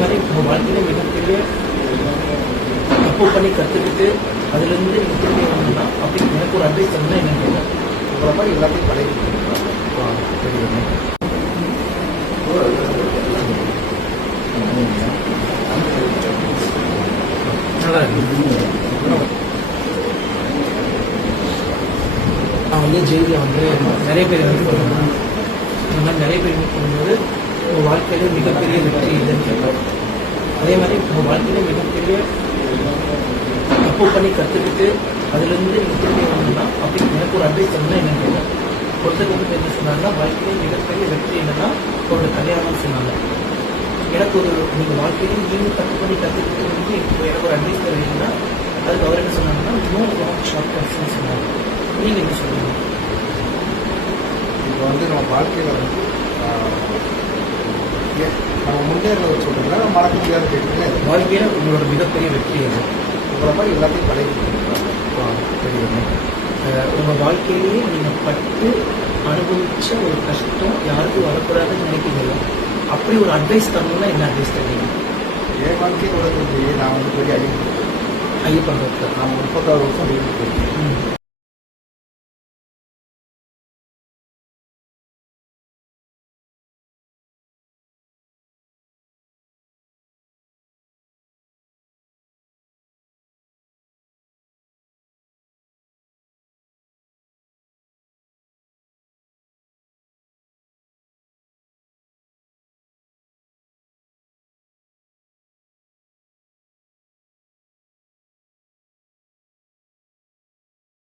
மாதிரி உங்கள் வாழ்க்கையில் மிகப்பெரிய தப்பு பண்ணி கற்றுக்கிட்டு அதுலேருந்து நீங்கள் திரும்பி வரணும்னா அப்படி எனக்கு ஒரு அட்வைஸ் தரணும்னா என்ன கேட்க மாதிரி எல்லாத்தையும் பழகி நல்லா நான் வந்து ஜெயிலில் வந்து நிறைய பேர் வந்து இந்த மாதிரி நிறைய பேர் மீட் பண்ணும்போது உங்கள் வாழ்க்கையில மிகப்பெரிய வெற்றி இல்லைன்னு சொல்லுவாங்க அதே மாதிரி உங்கள் வாழ்க்கையில மிகப்பெரிய தப்பு பண்ணி கற்றுக்கிட்டு அதுலேருந்து நீங்கள் திரும்பி வரணும்னா அப்படி எனக்கு ஒரு அட்வைஸ் தரணும்னா என்ன கேட்டேன். ஒருத்தருக்கு வந்து என்ன சொன்னாங்கன்னா வாழ்க்கையில மிகப்பெரிய வெற்றி என்னன்னா அவரோட கல்யாணம் சொன்னாங்க. எனக்கு ஒரு நீங்கள் வாழ்க்கையிலையும் நீங்கள் தப்பு பண்ணி கற்றுக்கிட்டு வந்து இப்போ எனக்கு ஒரு அட்வைஸ் தருவீங்கன்னா அதுக்கு அவர் என்ன சொன்னாங்கன்னா நோ லாங் ஷார்ட் கட்ஸ்ன்னு சொன்னாங்க நீங்கள் என்ன சொல்லுவீங்க இப்போ வந்து நம்ம வாழ்க்கையில் வந்து முன்னேறது சொல்றீங்களா மறக்க முடியாத கேட்குறீங்களா வாழ்க்கையில உங்களோட மிகப்பெரிய வெற்றி அது உங்களை மாதிரி எல்லாத்தையும் பழகி தெரியுங்க உங்கள் வாழ்க்கையிலேயே நீங்கள் பட்டு அனுபவிச்ச ஒரு கஷ்டம் யாருக்கும் வரக்கூடாதுன்னு நினைக்கிறீங்களோ? அப்படி ஒரு அட்வைஸ் தரணும்னா என்ன அட்வைஸ் தருவீங்க? என் வாழ்க்கையை கொஞ்சம் நான் வந்து பெரிய ஐயன் ஐயப்பன் டாக்டர் நான் முப்பத்தாறு வருஷம் வீட்டுக்கு போயிருக்கேன்.